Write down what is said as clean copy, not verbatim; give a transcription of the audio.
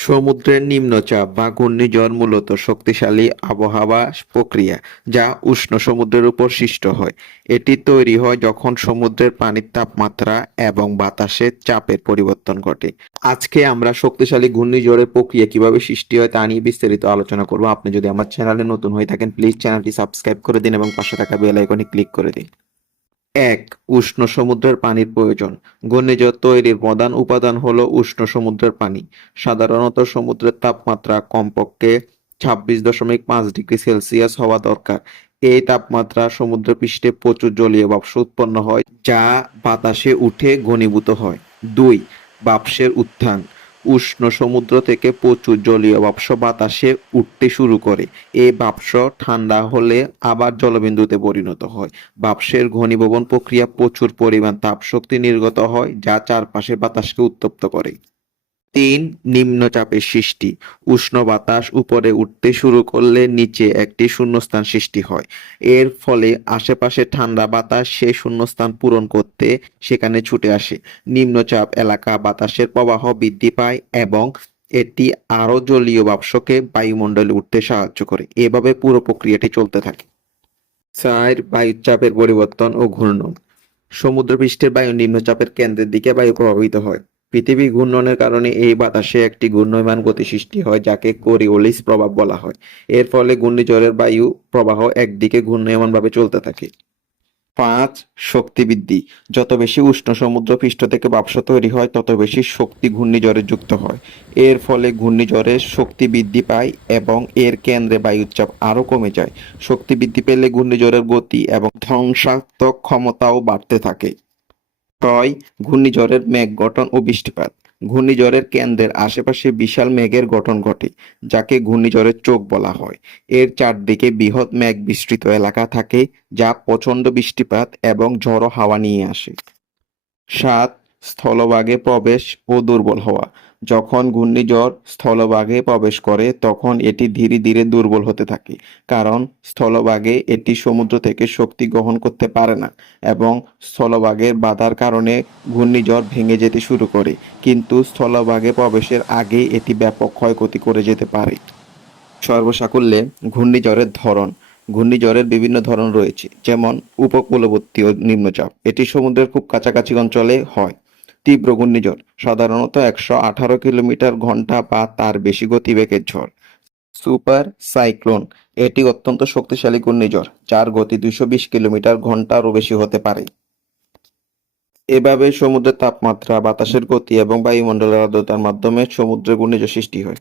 সমুদ্রের নিম্নচাপ বা ঘূর্ণিঝড় মূলত শক্তিশালী আবহাওয়া প্রক্রিয়া যা উষ্ণ সমুদ্রের উপর সৃষ্ট হয়। এটি তৈরি হয় যখন সমুদ্রের পানির তাপমাত্রা এবং বাতাসের চাপের পরিবর্তন ঘটে। আজকে আমরা শক্তিশালী ঘূর্ণিঝড়ের প্রক্রিয়া কিভাবে সৃষ্টি হয় তা নিয়ে বিস্তারিত আলোচনা করব। আপনি যদি আমার চ্যানেলে নতুন হয়ে থাকেন, প্লিজ চ্যানেলটি সাবস্ক্রাইব করে দিন এবং পাশে থাকা বেল আইকনে ক্লিক করে দিন। ১. উষ্ণ সমুদ্রের পানির প্রয়োজন। ঘূর্ণিঝড় তৈরির প্রধান উপাদান হলো উষ্ণ সমুদ্রের পানি। সাধারণত সমুদ্রের তাপমাত্রা কমপক্ষে ২৬.৫ ডিগ্রি সেলসিয়াস হওয়া দরকার। এই তাপমাত্রা সমুদ্রপৃষ্ঠে প্রচুর জলীয় বাষ্প উৎপন্ন হয়, যা বাতাসে উঠে ঘনীভূত হয়। ২. বাষ্পের উত্থান। উষ্ণ সমুদ্র থেকে প্রচুর জলীয় বাষ্প বাতাসে উঠতে শুরু করে। এই বাষ্প ঠান্ডা হলে আবার জলবিন্দুতে পরিণত হয়। বাষ্পের ঘনীভবন প্রক্রিয়া প্রচুর পরিমাণ তাপশক্তি নির্গত হয়, যা চারপাশের বাতাসকে উত্তপ্ত করে। ৩. নিম্নচাপের সৃষ্টি। উষ্ণ বাতাস উপরে উঠতে শুরু করলে নিচে একটি শূন্যস্থান সৃষ্টি হয়। এর ফলে আশেপাশে ঠান্ডা বাতাস সেই শূন্যস্থান পূরণ করতে সেখানে ছুটে আসে। নিম্নচাপ এলাকা বাতাসের প্রবাহ বৃদ্ধি পায় এবং এটি আরও জলীয় বাষ্পকে বায়ুমণ্ডলে উঠতে সাহায্য করে। এভাবে পুরো প্রক্রিয়াটি চলতে থাকে। ৪. বায়ুচাপের পরিবর্তন ও ঘূর্ণন। সমুদ্রপৃষ্ঠের বায়ু নিম্নচাপের কেন্দ্রের দিকে বায়ু প্রভাবিত হয়। পৃথিবী ঘূর্ণনের কারণে এই বাতাসে একটি ঘূর্ণায়মান গতি সৃষ্টি হয়, যাকে কোরিওলিস প্রভাব বলা হয়। এর ফলে ঘূর্ণিঝড়ের বায়ু প্রবাহ একদিকে ঘূর্ণায়মানভাবে চলতে থাকে। ৫. শক্তি বৃদ্ধি। যত বেশি উষ্ণ সমুদ্র পৃষ্ঠ থেকে বাষ্প তৈরি হয়, তত বেশি শক্তি ঘূর্ণিঝড়ে যুক্ত হয়। এর ফলে ঘূর্ণিঝড়ের শক্তি বৃদ্ধি পায় এবং এর কেন্দ্রে বায়ুচাপ আরও কমে যায়। শক্তি বৃদ্ধি পেলে ঘূর্ণিঝড়ের গতি এবং ধ্বংসাত্মক ক্ষমতাও বাড়তে থাকে। ৬. ঘূর্ণিঝড়ের মেঘ গঠন ও বৃষ্টিপাত। ঘূর্ণিঝড়ের কেন্দ্রের আশেপাশে বিশাল মেঘের গঠন ঘটে, যাকে ঘূর্ণিঝড়ের চোখ বলা হয়। এর চারদিকে বৃহৎ মেঘ বিস্তৃত এলাকা থাকে, যা প্রচণ্ড বৃষ্টিপাত এবং ঝড়ো হাওয়া নিয়ে আসে। ৭. স্থলভাগে প্রবেশ ও দুর্বল হওয়া। যখন ঘূর্ণিঝড় স্থলভাগে প্রবেশ করে, তখন এটি ধীরে ধীরে দুর্বল হতে থাকে, কারণ স্থলভাগে এটি সমুদ্র থেকে শক্তি গ্রহণ করতে পারে না এবং স্থলভাগের বাধার কারণে ঘূর্ণিঝড় ভেঙে যেতে শুরু করে, কিন্তু স্থলভাগে প্রবেশের আগেই এটি ব্যাপক ক্ষয়ক্ষতি করে যেতে পারে। সর্বসাকুল্যে ঘূর্ণিঝড়ের ধরন। ঘূর্ণিঝড়ের বিভিন্ন ধরন রয়েছে, যেমন উপকূলবর্তী নিম্নচাপ, এটি সমুদ্রের খুব কাছাকাছি অঞ্চলে হয়। তীব্র ঘূর্ণিঝড়, সাধারণত ১১৮ কিলোমিটার ঘন্টা বা তার বেশি গতিবেগের ঝড়। সুপার সাইক্লোন, এটি অত্যন্ত শক্তিশালী ঘূর্ণিঝড়, যার গতি ২২০ কিলোমিটার ঘন্টারও বেশি হতে পারে। এভাবে সমুদ্রের তাপমাত্রা, বাতাসের গতি এবং বায়ুমণ্ডলের আর্দ্রতার মাধ্যমে সমুদ্রে ঘূর্ণিঝড় সৃষ্টি হয়।